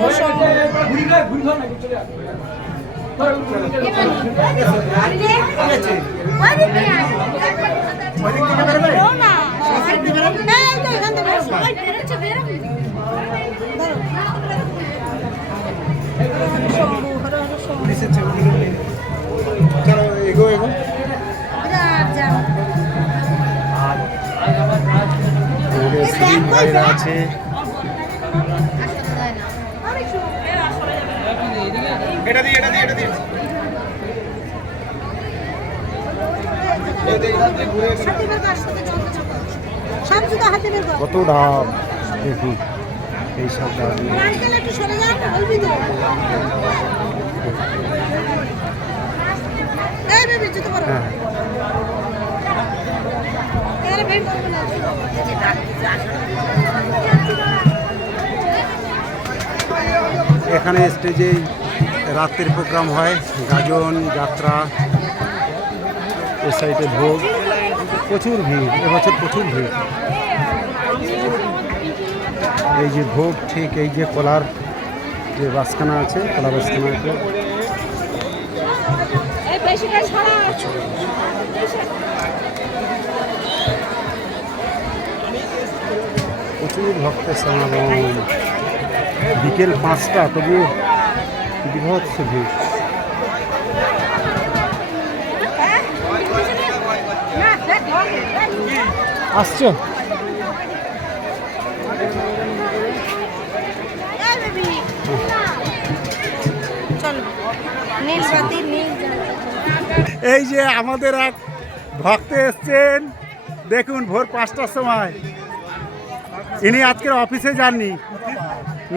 হর শম্ভু বেরো না। এই তো এখান থেকে বেরো। ধরো। হর হর শম্ভু, হর হর শম্ভু। চলো এগো এগো বিরাট আমাদের সেলিম এটা দিয়ে দিয়ে দিয়ে। কত ডাব দেখুন এই সব ডাব নিয়ে। এখানে স্টেজে রাতের প্রোগ্রাম হয়, গাজন, যাত্রা, এ সাইডে ভোগ। প্রচুর ভিড় এবছর প্রচুর ভিড়। এই যে ভোগ, ঠিক এই যে কলার যে বাসখানা আছে কলা বাসখানা আছে। প্রচুর ভক্তের সমাগম। বিকেল পাঁচটা তবুও বিভৎস ভিড়। আসছো। এই যে আমাদের এক ভক্ত এসছেন, দেখুন ভোর পাঁচটার সময়। ইনি আজকের অফিসে যাননি।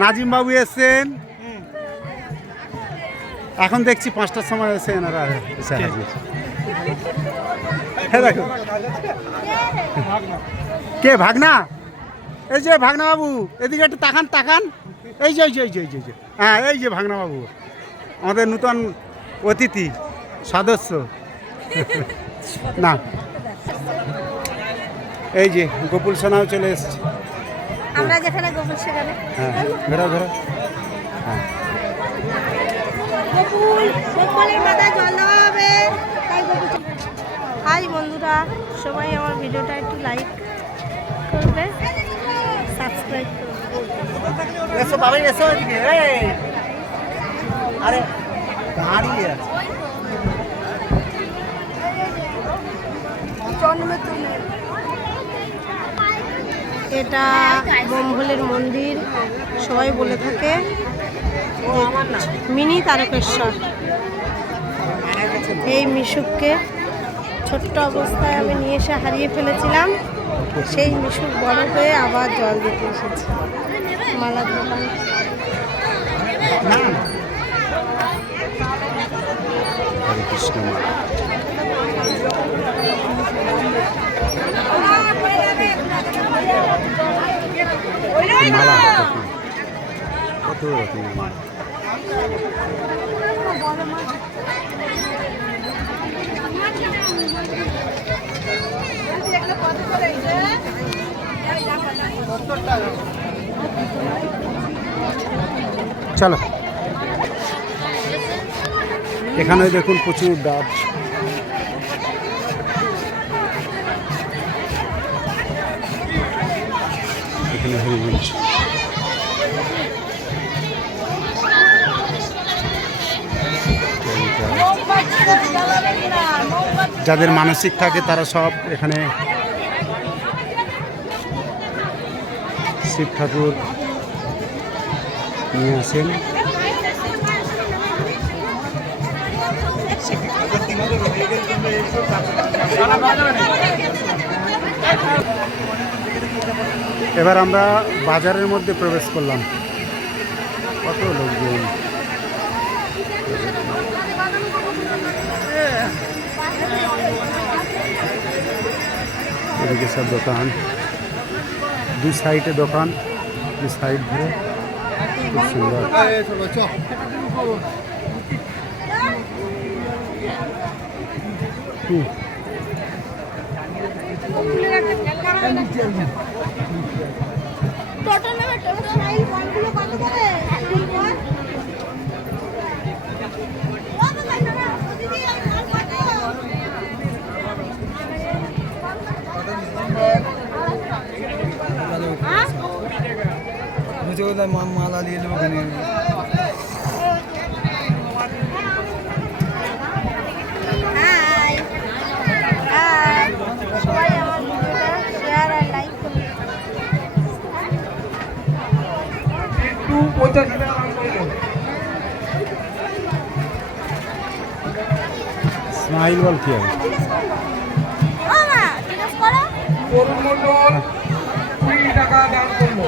নাজিম বাবু এসছেন। এখন দেখছি পাঁচটার সময় এসে এনারা হ্যাঁ দেখো। কে ভাগনা? এই যে ভাগনা বাবু এদিকে একটু তাকান তাকান। এই যে এই যে এই যে এই যে, হ্যাঁ এই যে ভাগনা বাবু। আমাদের নূতন অতিথি সদস্য। না। এই যে গোকুল সোনাও চলে এসছে। যেখানে সেখানে। হ্যাঁ ঘোরা ঘোরা হ্যাঁ। গোকুল গোকুলের মাথায় জল দেওয়া হবে। তাই গোকুল হাই বন্ধুরা সবাই আমার ভিডিওটা একটু লাইক করবে সাবস্ক্রাইব করবে। এসো বাবা এসো এদিকে আরে দাঁড়িয়ে আছে। এটা বোমভোলের মন্দির, সবাই বলে থাকে মিনি তারকেশ্বর। এই মিশুককে ছোট্ট অবস্থায় আমি নিয়ে এসে হারিয়ে ফেলেছিলাম। সেই মিশুক বড় হয়ে আবার জল দিতে এসেছে। মালার দোকান। কৃষ্ণ মালা মালা দেখুন। কত চলো। এখানে দেখুন প্রচুর ডাব এখানে হরিমঞ্চ যাদের মানসিক থাকে তারা সব এখানে শিব ঠাকুর নিয়ে আসেন। এবার আমরা বাজারের মধ্যে প্রবেশ করলাম। কত লোকজন? এদিকে সব দোকান দু সাইডে দোকান দু সাইড ধরে খুব সুন্দর হুম করুন পঁচাশি টাকা দাম করব স্মাইল বল কি হবে? ও মা জিজ্ঞেস করো। তরুণ মণ্ডল কুড়ি টাকা দাম করব